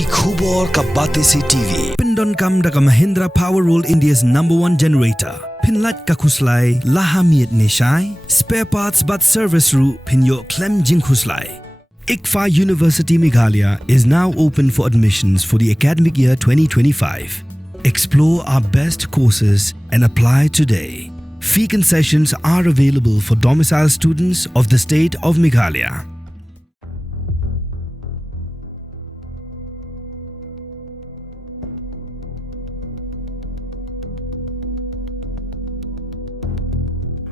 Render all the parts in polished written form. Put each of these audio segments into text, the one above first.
Ki khubor ka bate se TV. Pindon kam da ka Mahindra Power Roll India's #1 generator. Pinlat ka khuslai lahamiet neshai. Spare parts but service ru pinyo klem jing khuslai. ICFA University Meghalaya is now open for admissions for the academic year 2025. Explore our best courses and apply today. Fee concessions are available for domicile students of the state of Meghalaya.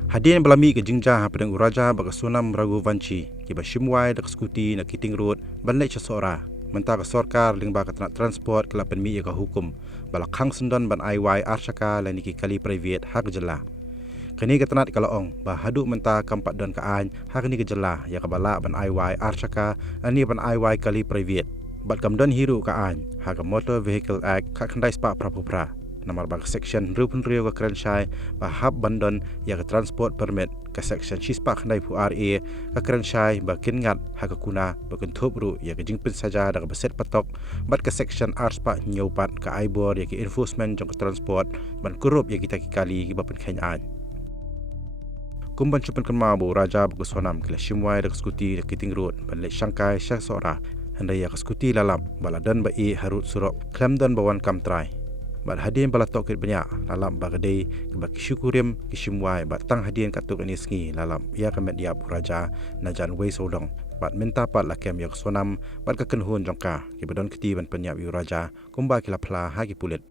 Hadian belami ke Jingjia pedang uraja bagi Sonam ragu vanci ki Jingaiwai dak skuti nak kiting road banlek Sorkar mentah ke Sorkar ling ba nak transport ke lapan mi ke hukum bala Khang sundan ban Jingaiwai Shaka lan ki kali private hak jela kini ke tanat kalau ong ba hadu mentah kampat don ka an hak ni ke jela ya ke bala ban Jingaiwai Shaka ani ban Jingaiwai kali private bat kam don hiru ka an hak motor vehicle act ka khandai Sbak prapupra nomor bag section rupun rio ke kerensyai bahab bandon ya ke transport permit ke section Sbak khandai pu RA ke kerensyai bakin ngat ha ke kuna bakin thup ru ya ke jingpin saja dak beset patok bat ke section Sbak nyopat ke aibor ya ke enforcement jong ke transport ban kurup ya kita kali ki bapen kanyaan kumban chupan kenma bu raja bu Sonam ke Jingaiwai dak skuti dak kiting road ban le Shangkai Shaka handai ya ke skuti lalam baladan ba i harut surok klamdan bawan kam try bat hadian bala tokit banyak lalam bagade ke syukurim ke Jingaiwai bat tang hadian katuk ini sengi lalam ia kemet dia raja najan wei sodong bat minta pat lakem yak Sonam bat ke kenhun jongka ke badon keti ban penyap yu raja kumba kila pla hagi pulit.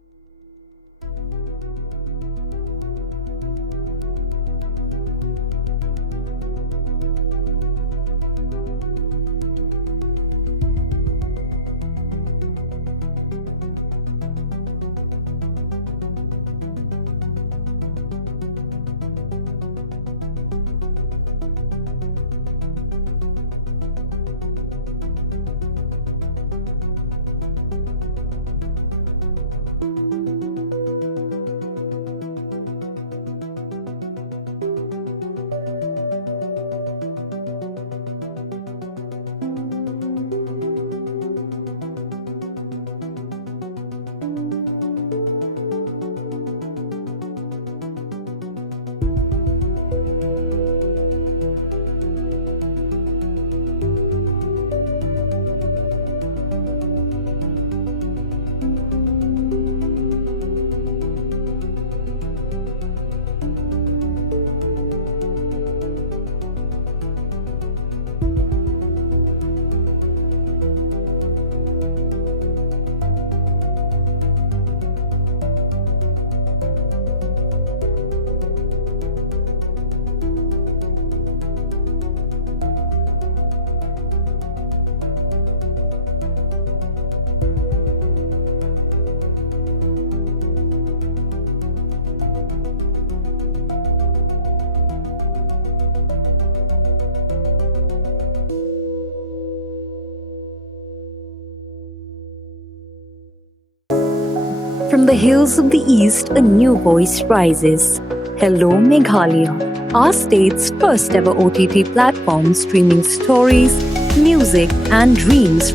From the hills of the east, a new voice rises. Hello Meghalaya, our state's first ever OTT platform streaming stories, music and dreams.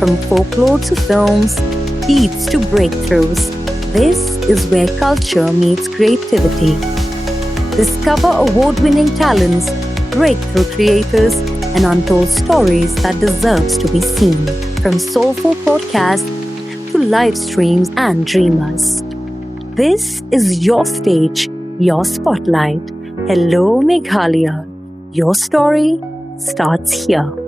From folklore to films, beats to breakthroughs, this is where culture meets creativity. Discover award-winning talents, breakthrough creators, and untold stories that deserves to be seen. From soulful podcasts to live streams and dreamers. This is your stage, your spotlight. Hello Meghalaya. Your story starts here.